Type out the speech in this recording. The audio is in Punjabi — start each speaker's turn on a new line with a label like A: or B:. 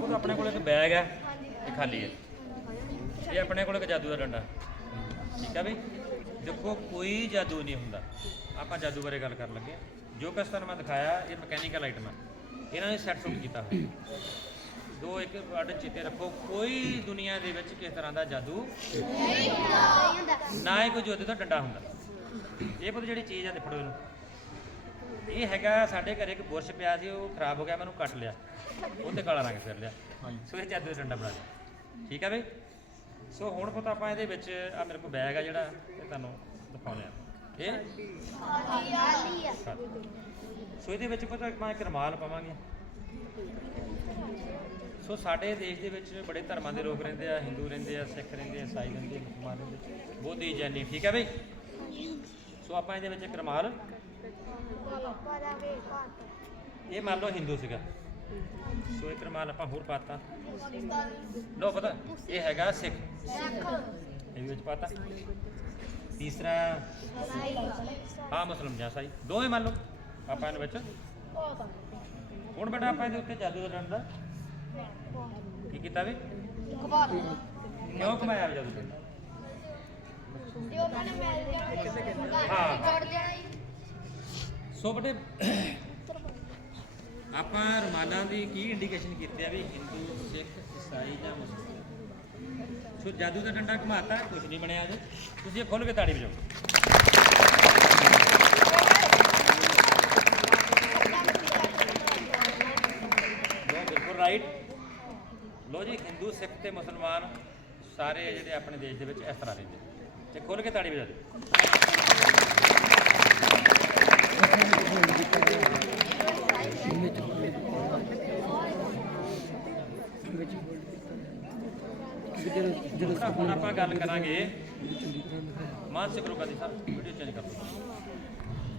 A: ਬੈਗ ਹੈ ਇਹ ਖਾਲੀ ਹੈ। ਇਹ ਆਪਣੇ ਕੋਲ ਇੱਕ ਜਾਦੂ ਦਾ ਡੰਡਾ। ਠੀਕ ਹੈ ਬਈ? ਦੇਖੋ ਕੋਈ ਜਾਦੂ ਨਹੀਂ ਹੁੰਦਾ। ਆਪਾਂ ਜਾਦੂ ਬਾਰੇ ਗੱਲ ਕਰਨ ਲੱਗੇ। ਜੋ ਕੁਛ ਤੁਹਾਨੂੰ ਮੈਂ ਦਿਖਾਇਆ ਇਹ ਮਕੈਨੀਕਲ ਆਈਟਮ ਹੈ। ਇਹਨਾਂ ਨੇ ਸੈੱਟ ਸੁੱਟ ਕੀਤਾ ਹੋਇਆ। ਦੋ ਇੱਕ ਵਰਡ ਚਿੱਤੇ ਰੱਖੋ। ਕੋਈ ਦੁਨੀਆ ਦੇ ਵਿੱਚ ਕਿਸ ਤਰ੍ਹਾਂ ਦਾ ਜਾਦੂ ਨਾ ਹੀ ਕੋਈ ਜੋਦੇ ਦਾ ਡੰਡਾ ਹੁੰਦਾ। ਇਹ ਪੁੱਤ ਜਿਹੜੀ ਚੀਜ਼ ਆ ਦੇਖੋ ਇਹਨੂੰ। ਇਹ ਹੈਗਾ ਸਾਡੇ ਘਰੇ ਇੱਕ ਬੁਰਸ਼ ਪਿਆ ਸੀ ਉਹ ਖਰਾਬ ਹੋ ਗਿਆ ਮੈਨੂੰ ਕੱਟ ਲਿਆ। ਉਹ ਤੇ ਕਾਲਾ ਰੰਗ ਫਿਰ ਲਿਆ। ਸੋ ਇਹ ਜਾਦੂ ਦਾ ਡੰਡਾ ਬਣਾ ਲਿਆ। ਠੀਕ ਹੈ ਬਈ? ਸੋ ਹੁਣ ਪੁੱਤ ਆਪਾਂ ਇਹਦੇ ਵਿੱਚ ਆ ਮੇਰੇ ਕੋਲ ਬੈਗ ਆ ਜਿਹੜਾ ਇਹ ਤੁਹਾਨੂੰ ਦਿਖਾਉਂਦੇ ਆ। ਇਹ? ਸੋ ਇਹਦੇ ਵਿੱਚ ਪਤਾ ਆਪਾਂ ਇੱਕ ਰਮਾਲ ਪਾਵਾਂਗੇ। ਸੋ ਸਾਡੇ ਦੇਸ਼ ਦੇ ਵਿੱਚ ਬੜੇ ਧਰਮਾਂ ਦੇ ਲੋਕ ਰਹਿੰਦੇ ਆ ਹਿੰਦੂ ਰਹਿੰਦੇ ਆ ਸਿੱਖ ਰਹਿੰਦੇ ਆ ਈਸਾਈ ਰਹਿੰਦੇ ਆ ਮੁਸਲਮਾਨ ਰਹਿੰਦੇ ਬੋਧੀ ਜੈਨੀ ਠੀਕ ਹੈ ਬਈ? ਸੋ ਆਪਾਂ ਇਹਦੇ ਵਿੱਚ ਇੱਕ ਰਮਾਲ। ਇਹ ਮੰਨ ਲਓ ਹਿੰਦੂ ਸੀਗਾ। ਸੋ ਇੱਕ ਰਮਾਲ ਆਪਾਂ ਹੋਰ ਪਾਤਾ। ਲੋ ਪਤਾ ਇਹ ਹੈਗਾ ਸਿੱਖ। ਇਹ ਵਿੱਚ ਪਾਤਾ। ਤੀਸਰਾ ਹਾਂ ਮੁਸਲਮ ਜਾਂ ਸਾਈ। ਦੋਵੇਂ ਮੰਨ ਲਓ। ਆਪਾਂ ਇਹਦੇ ਵਿੱਚ। ਹੁਣ ਬੇਟਾ ਆਪਾਂ ਇਹਦੇ ਉੱਤੇ ਜਾਦੂ ਦਾ ਡੰਡਾ। ਕੀ ਕੀਤਾ ਵੀ? ਕਿਉਂ ਕਮਾਇਆ ਜਾਦੂ? ਹਾਂ। ਸੋ ਬਟੇ, ਆਪਾਂ ਰੁਮਾਲਾਂ ਦੀ ਕੀ ਇੰਡੀਕੇਸ਼ਨ ਕੀਤੀ ਆ ਵੀ ਹਿੰਦੂ ਸਿੱਖ ਈਸਾਈ ਜਾਂ ਮੁਸਲਮਾਨ ਸੋ ਜਾਦੂ ਦਾ ਡੰਡਾ ਘੁਮਾਤਾ ਕੁਝ ਨਹੀਂ ਬਣਿਆ ਅਜੇ। ਤੁਸੀਂ ਇਹ ਖੋਲ ਕੇ ਤਾੜੀ ਵਜਾਓ। ਲੋ ਬਿਲਕੁਲ ਰਾਈਟ ਲੋ ਜੀ ਹਿੰਦੂ ਸਿੱਖ ਤੇ ਮੁਸਲਮਾਨ ਸਾਰੇ ਜਿਹੜੇ ਆਪਣੇ ਦੇਸ਼ ਦੇ ਵਿੱਚ ਇਸ ਤਰ੍ਹਾਂ ਰਹਿੰਦੇ। ਤੇ ਖੋਲ ਕੇ ਤਾੜੀ ਵਜਾ ਦਿਓ। ਹੁਣ ਆਪਾਂ ਗੱਲ ਕਰਾਂਗੇ ਮਾਨਸਿਕ ਰੋਗਾਂ ਦੀ, ਸਰ ਵੀਡੀਓ ਚੇਂਜ ਕਰ ਦਿਓ।